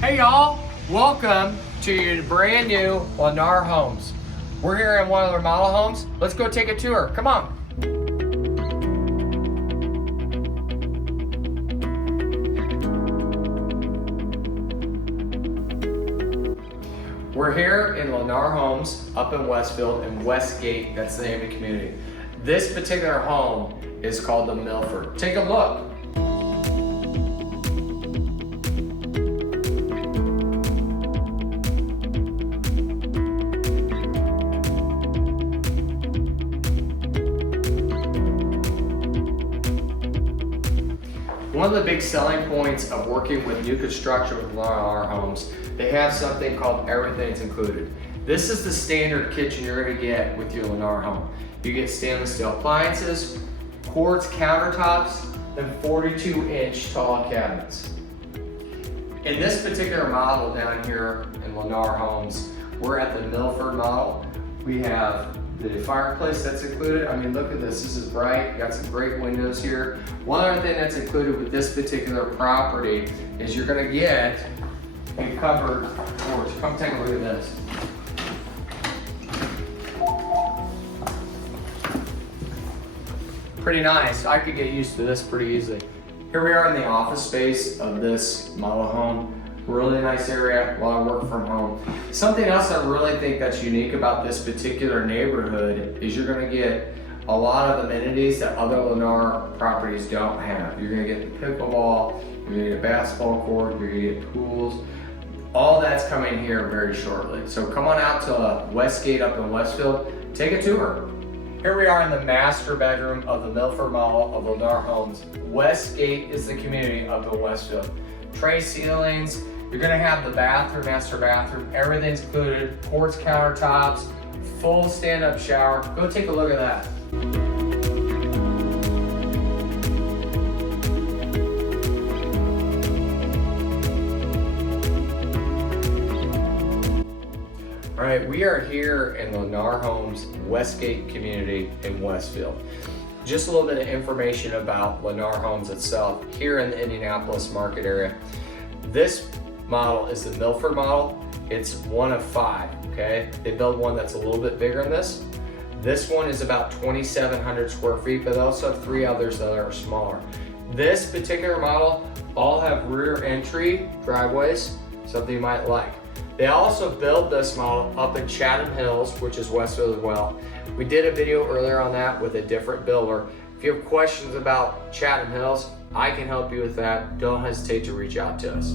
Hey y'all, welcome to your brand new Lennar Homes. We're here in one of their model homes. Let's go take a tour, come on. We're here in Lennar Homes up in Westfield and Westgate, that's the name of the community. This particular home is called the Milford. Take a look. One of the big selling points of working with new construction with Lennar Homes, they have something called Everything's Included. This is the standard kitchen you're going to get with your Lennar home. You get stainless steel appliances, quartz countertops, and 42-inch tall cabinets. In this particular model down here in Lennar Homes, we're at the Milford model. We have the fireplace that's included. I mean, look at this. This is bright. Got some great windows here. One other thing that's included with this particular property is you're going to get a covered porch. Come take a look at this. Pretty nice. I could get used to this pretty easily. Here we are in the office space of this model home. Really nice area while I work from home. Something else I really think that's unique about this particular neighborhood is you're going to get a lot of amenities that other Lennar properties don't have. You're going to get the pickleball, you're going to get a basketball court, you're going to get pools. All that's coming here very shortly. So come on out to Westgate up in Westfield, take a tour. Here we are in the master bedroom of the Milford model of Lennar Homes. Westgate is the community up in Westfield. Tray ceilings, you're gonna have the bathroom, master bathroom, everything's included, quartz countertops, full stand-up shower. Go take a look at that. All right, we are here in Lennar Homes Westgate community in Westfield. Just a little bit of information about Lennar Homes itself here in the Indianapolis market area. This model is the Milford model. It's one of 5, okay? They build one that's a little bit bigger than this. This one is about 2,700 square feet, but they also have 3 others that are smaller. This particular model all have rear entry driveways, something you might like. They also build this model up in Chatham Hills, which is Westfield as well. We did a video earlier on that with a different builder. If you have questions about Chatham Hills, I can help you with that. Don't hesitate to reach out to us.